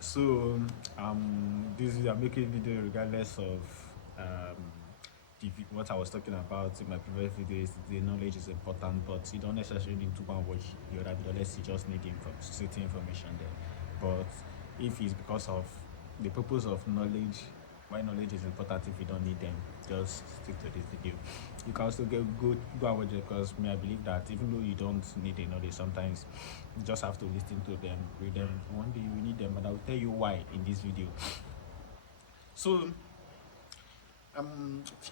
So this is I'm making a video regardless of what I was talking about in my previous video is the knowledge is important, but you don't necessarily need to go and watch the other video unless you just need certain information there. But if it's because of the purpose of knowledge, why knowledge is important if you don't need them, just stick to this video. You can also go and watch it because me I believe that even though you don't need a knowledge, sometimes you just have to listen to them, read them. One day you will need them, and I will tell you why in this video. So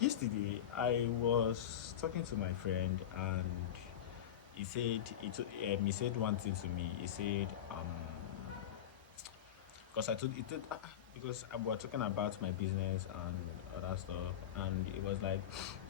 yesterday I was talking to my friend and he said one thing to me. He said because I told it because I was talking about my business and other stuff, and it was like,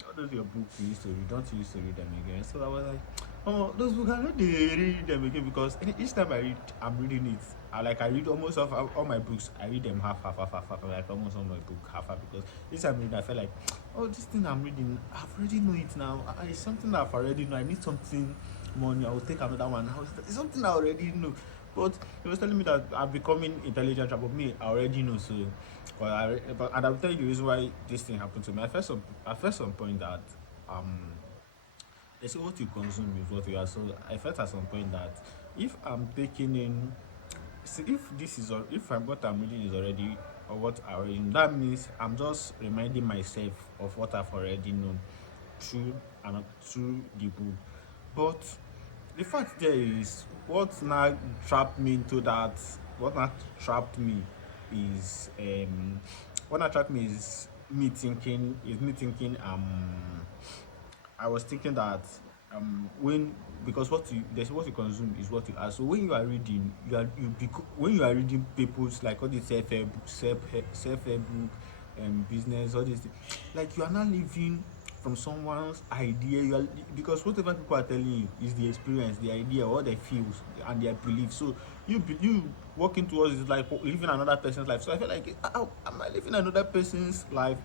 all those your books you used to read, don't you used to read them again? So I was like, oh, those books I don't read them again because each time I read, I'm reading it. I read almost all my books. I read them half, like almost all my book half, because each time I read, I feel like, oh, this thing I'm reading, I've already know it now. It's something that I've already know. I need something more new. I will take another one. It's something I already know. But he was telling me that I'm becoming intelligent, but me, I already know. So, and I'll tell you the reason why this thing happened to me. I felt some point that they say what you consume is what you are. So I felt at some point that if I'm taking in, see, if what I'm reading is already or what I already know, that means I'm just reminding myself of what I've already known through the book. But the fact there is what now trapped me into that. What now trapped me is what now trapped me is me thinking I was thinking that when because what you consume is what you are. So when you are reading, when you are reading people's like all these self-help book and business, all these things, like you are not living from someone's idea. You are, because whatever people are telling you is the experience, the idea, what they feel and their beliefs. So you working towards is like living another person's life. So I feel like, how am I living another person's life?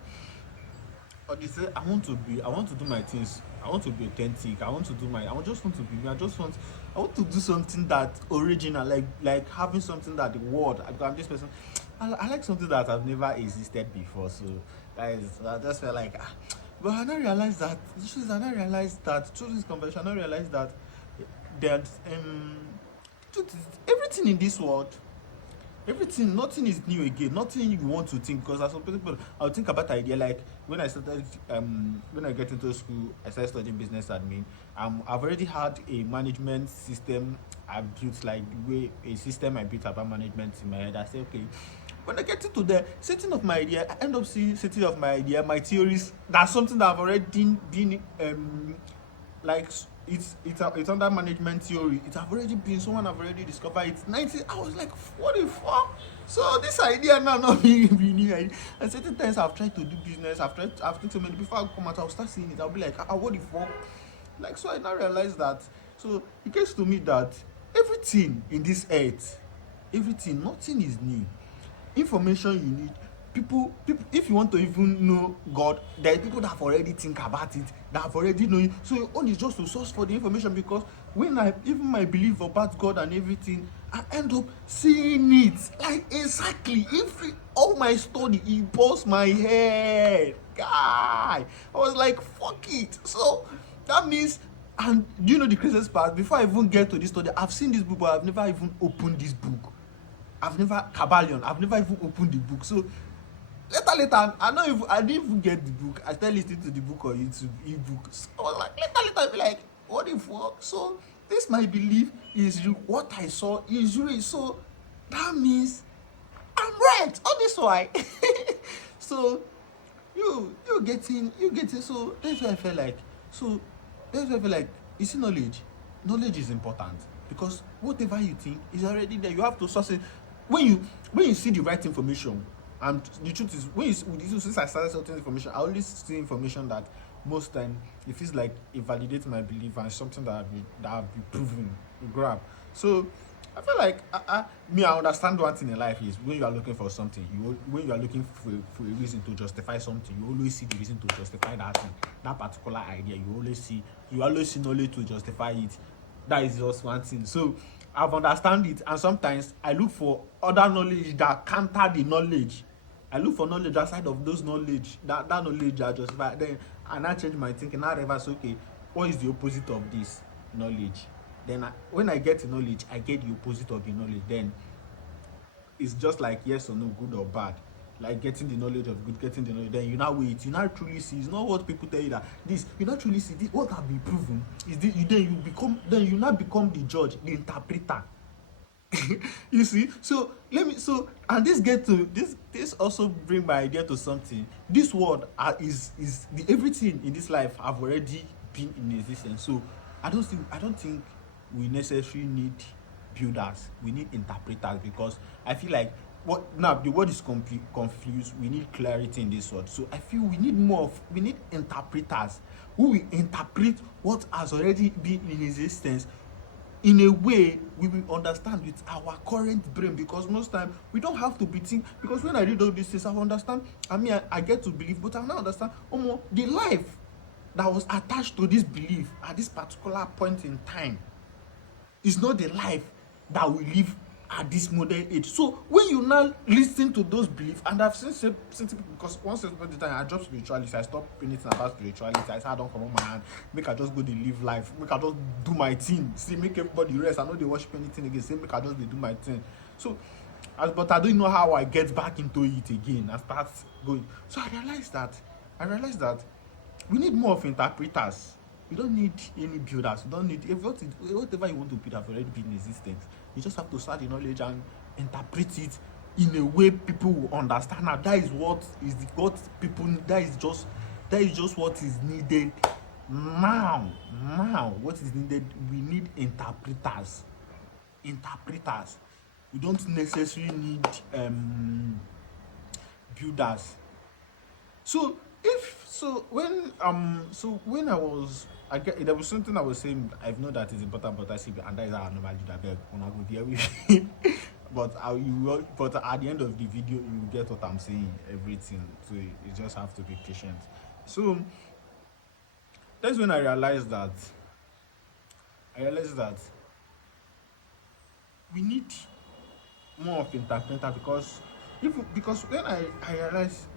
Or they say I want to do my things. I want to be authentic. Just want to be me. I want to do something that original, like having something that the world. I'm this person. I like something that I've never existed before. So I just felt like, but I now realized that through this conversation, I now realized that everything in this world, everything, nothing is new again, nothing you want to think. Because as some people, I'll think about the idea like when I get into school, I started studying business admin. I've already had a management system I've built, like the way a system I built about management in my head. I say, okay, when I get into the setting of my idea, I end up seeing setting of my idea, my theories. That's something that I've already been like it's under management theory. It have already been someone have already discovered it. 90. I was like, what the fuck? So this idea now not being new idea. And certain times I've tried to do business. I've done so many. Before I come out, I'll start seeing it. I'll be like, what the fuck? Like, so I now realize that. So it gets to me that everything in this earth, everything, nothing is new. Information you need, people, if you want to even know God, there are people that have already think about it, that have already know it. So your own is just to source for the information. Because when I even my belief about God and everything, I end up seeing it like exactly all my study, it burst my head, guy. I was like, fuck it. So that means, and do you know the craziest part? Before I even get to this study, I've seen this book, but I've never even opened this book. I've never Kabbalion. I've never even opened the book. So later, I didn't even get the book. I started listening to the book on YouTube, ebook. So I was like, later, I be like, what the fuck? So this my belief is real. What I saw is real. So that means I'm right. All this why. So you getting. So that's why I feel like. So that's why I feel like, you see, knowledge is important, because whatever you think is already there. You have to source it. When you see the right information, and the truth is, since I started certain information, I only see information that most time it feels like it validates my belief and something that have been proven, grab. So I feel like I understand one thing in life is, when you are looking for something, when you are looking for a reason to justify something, you always see the reason to justify that thing, that particular idea. You always see knowledge to justify it. That is just one thing. So I've understand it, and sometimes I look for other knowledge that counter the knowledge. I look for knowledge outside of those knowledge, that knowledge I justify. Then and I change my thinking. Now reverse, okay, what is the opposite of this knowledge? Then when I get the knowledge, I get the opposite of the knowledge. Then it's just like yes or no, good or bad. Like getting the knowledge of good, getting the knowledge. Then you now wait, you now truly see. It's not what people tell you that this. You now truly see this. What have been proven is this. You now become the judge, the interpreter. You see, so and this also bring my idea to something. This world is the everything in this life have already been in existence. So I don't think we necessarily need builders. We need interpreters, because I feel like what now the world is confused. We need clarity in this world. So I feel we need interpreters who will interpret what has already been in existence in a way we will understand with our current brain, because most time we don't have to be think, because when I read all these things I understand. I get to believe, but I now understand the life that was attached to this belief at this particular point in time is not the life that we live at this modern age. So when you now listen to those beliefs, and I've seen people, because once upon a time I dropped spirituality, I stopped anything about spirituality. I said I don't come on my hand, make I just go dey live life, make I just do my thing, see, make everybody rest. I know they worship anything again, say make I just dey do my thing. So but I don't know how I get back into it again and start going. So I realized that we need more of interpreters. We don't need any builders. We don't need whatever you want to build have already been in existence. You just have to start the knowledge and interpret it in a way people will understand. Now that is what people, that is just what is needed now. What is needed, we need interpreters. We don't necessarily need builders. So when there was something I was saying, I've known that it's important, but I see, and that is how I normally do that. When I go there with me. But at the end of the video you will get what I'm saying, everything. So you just have to be patient. So that's when I realized that we need more of interpreter, because when I realized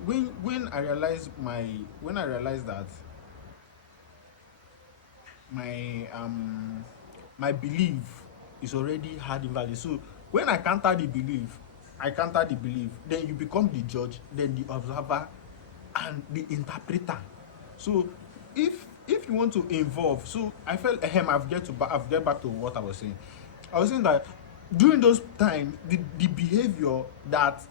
that my belief is already hard in value. So when I counter the belief, then you become the judge, then the observer, and the interpreter. So if you want to involve, so I felt I've get back to what I was saying. I was saying that during those times, the behavior that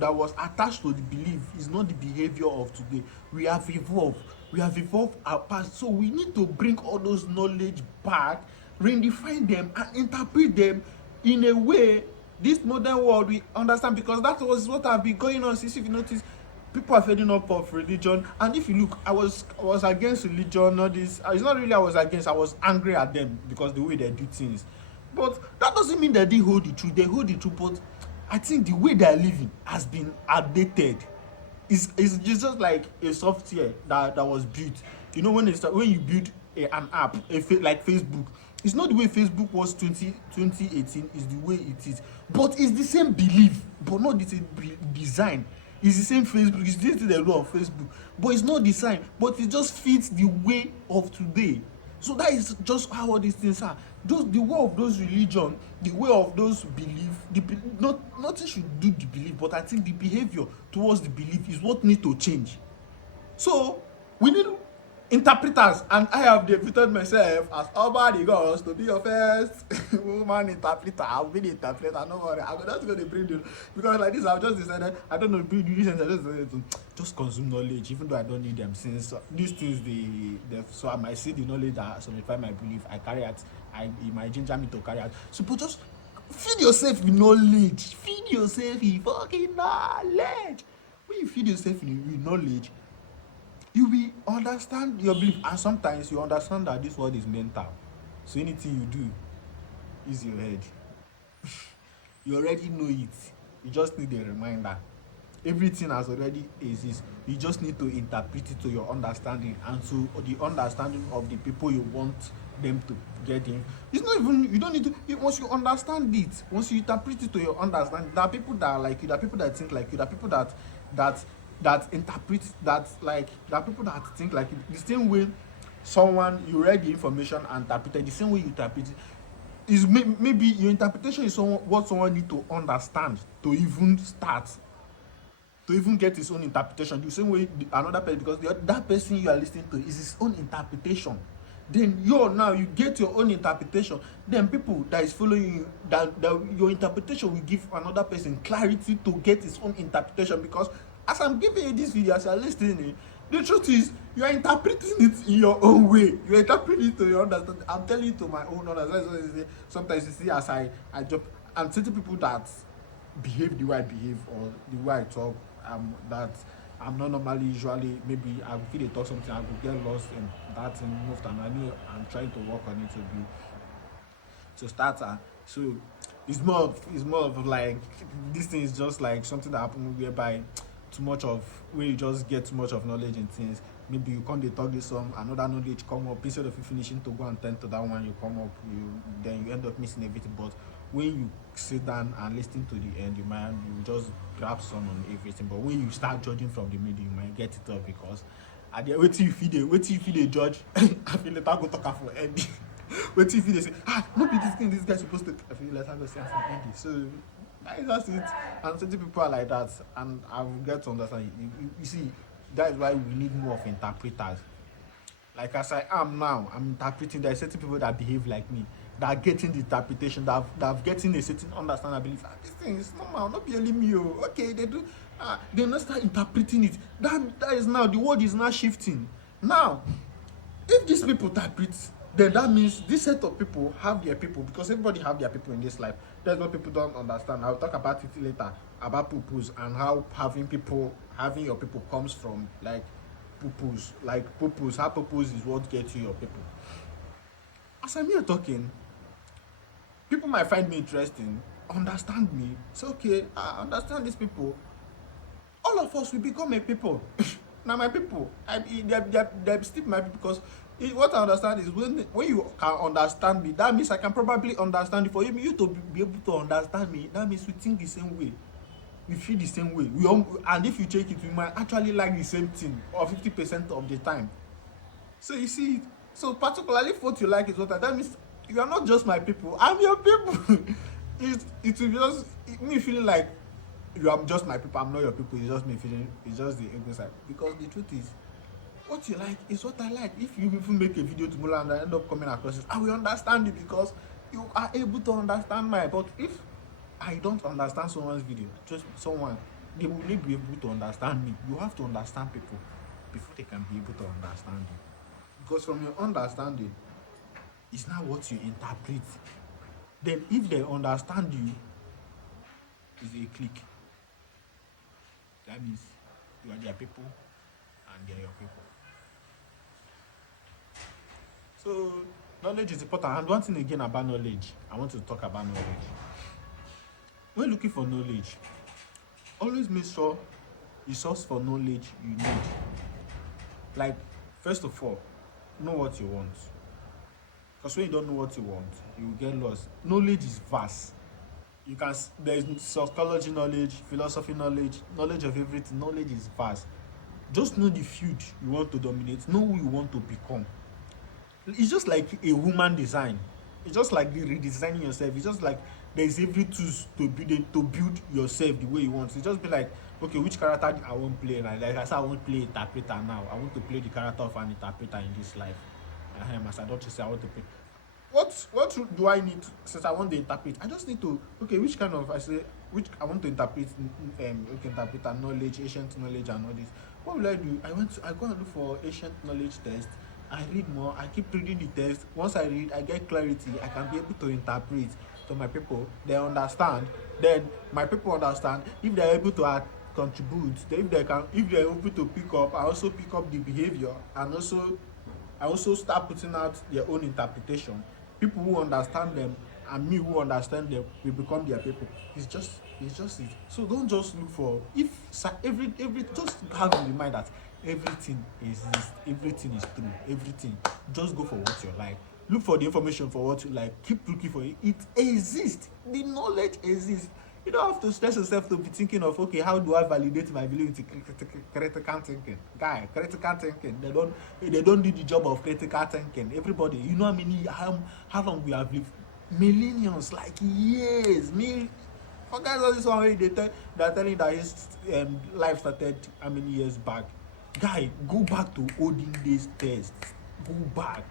was attached to the belief is not the behavior of today. We have evolved our past. So we need to bring all those knowledge back, redefine them, and interpret them in a way this modern world we understand, because that was what have been going on since. If you notice, people are feding up of religion. And if you look, I was against religion, not this. It's not really I was against, I was angry at them because the way they do things. But that doesn't mean that they hold the truth. They hold the truth, but I think the way they are living has been outdated. It's just like a software that was built. You know, when you build an app, like Facebook, it's not the way Facebook was 2018, is the way it is. But it's the same belief, but not the same design. It's the same Facebook, it's the same thing they do on Facebook, but it's not design, but it just fits the way of today. So that is just how all these things are. The way of those religion, the way of those belief, nothing should do the belief, but I think the behavior towards the belief is what need to change. So we need interpreters, and I have deputed myself as OBA.DEGODS to be your first woman interpreter. I'll be the interpreter, no worry. I'm not going to bring you, because like this I've just decided I don't know, bring you this, I just decided to just consume knowledge, even though I don't need them, since these things so I might see the knowledge that solidify my belief. I carry out, it might ginger me to carry out. So but just feed yourself with knowledge. Feed yourself with fucking knowledge. When you feed yourself with knowledge, you will understand your belief, and sometimes you understand that this world is mental. So anything you do is your head. You already know it. You just need a reminder. everything has already exists. You just need to interpret it to your understanding and to the understanding of the people you want them to get in. It's not even, you don't need to, once you understand it, once you interpret it to your understanding, there are people that are like you, there are people that think like you, there are people that interpret that, like there are people that think like you. The same way someone, you read the information and interpreted, the same way you interpret it is maybe your interpretation is what someone need to understand to even start, to even get his own interpretation. The same way another person, because that person you are listening to is his own interpretation. Then now you get your own interpretation. Then people that is following you, that your interpretation will give another person clarity to get his own interpretation. Because as I'm giving you this video, as you're listening, the truth is you are interpreting it in your own way. You are interpreting it to your understanding. I'm telling you to my own understanding. Sometimes you see as I jump, and certain people that behave the way I behave or the way I talk, that I'm not normally, usually maybe I feel they talk something, I will get lost in that thing most, and I know I'm trying to work on it to start. So it's more of like, this thing is just like something that happened whereby where you just get too much of knowledge in things. Maybe you come, they talk this some, another knowledge come up, instead of you finishing to go and tend to that one, you come up, then you end up missing everything. But when you sit down and listen to the end, you just grab some on everything. But when you start judging from the middle, you might get it up, because at the wait till you feed a judge. I feel like I go talk for ending. Wait till you feed, they say, no be this thing this guy's supposed to, I feel like I go say for ending. So that's it. And certain people are like that, and I will get to understand. You see, that is why we need more of interpreters. Like as I am now, I'm interpreting. There are certain people that behave like me, that are getting the interpretation, that have getting a certain understandability. This thing is normal, not be only me. Okay, they do. They not start interpreting it. That is now, the world is now shifting. Now, if these people interpret, then that means this set of people have their people, because everybody have their people in this life. That's what people don't understand. I'll talk about it later, about purpose, and how having your people comes from like purpose. Like purpose, how purpose is what gets you your people. As I'm here talking, people might find me interesting, understand me, say, okay, I understand these people. All of us will become a people. Now my people, they're still my people, because what I understand is when you can understand me, that means I can probably understand you. For you to be able to understand me, that means we think the same way, we feel the same way. And if you check it, we might actually like the same thing, or 50% of the time. So you see, so particularly if what you like is what that means you are not just my people, I'm your people. it will just me feeling like you are just my people, I'm not your people. It's just me feeling, it's just the ego side. Because the truth is, what you like is what I like. If you even make a video tomorrow and I end up coming across it, I will understand it, because you are able to understand my. But if I don't understand someone's video, just someone, they will not be able to understand me. You have to understand people before they can be able to understand you. Because from your understanding, it's not what you interpret. Then if they understand you, it's a click. That means you are their people and they are your people. So knowledge is important. And one thing again about knowledge, I want to talk about knowledge. When looking for knowledge, always make sure the source for knowledge you need. Like, first of all, know what you want. Because when you don't know what you want, you will get lost. Knowledge is vast. There is psychology knowledge, philosophy knowledge, knowledge of everything. Knowledge is vast. Just know the field you want to dominate. Know who you want to become. It's just like a human design. It's just like redesigning yourself. It's just like there's every tools to build yourself the way you want. It's just be like, okay, which character I want to play? Like I said, I want to play interpreter now. I want to play the character of an interpreter in this life. As I don't just say I want to play. What do I need since I want to interpret? I just need to, okay, which kind of, I want to interpret, interpreter knowledge, ancient knowledge and all this. What will I do? I go and look for ancient knowledge test. I read more, I keep reading the text. Once I read, I get clarity. I can be able to interpret to my people. They understand. Then my people understand. If they're able to contribute, if they're able to pick up, I also pick up the behavior, and I also start putting out their own interpretation. People who understand them and me who understand them, we become their people. It's just it. So don't just look for if every just have in mind that everything is true, everything. Just go for what you like. Look for the information for what you like. Keep looking for it. It exists. The knowledge exists. You don't have to stress yourself to be thinking of, okay, how do I validate my value into critical thinking? Guy, critical thinking. They don't do the job of critical thinking. Everybody, you know how long we have lived? Millennials, like years. Forget all this one where they're telling that his life started how many years back. Guy, go back to olden days tests. Go back.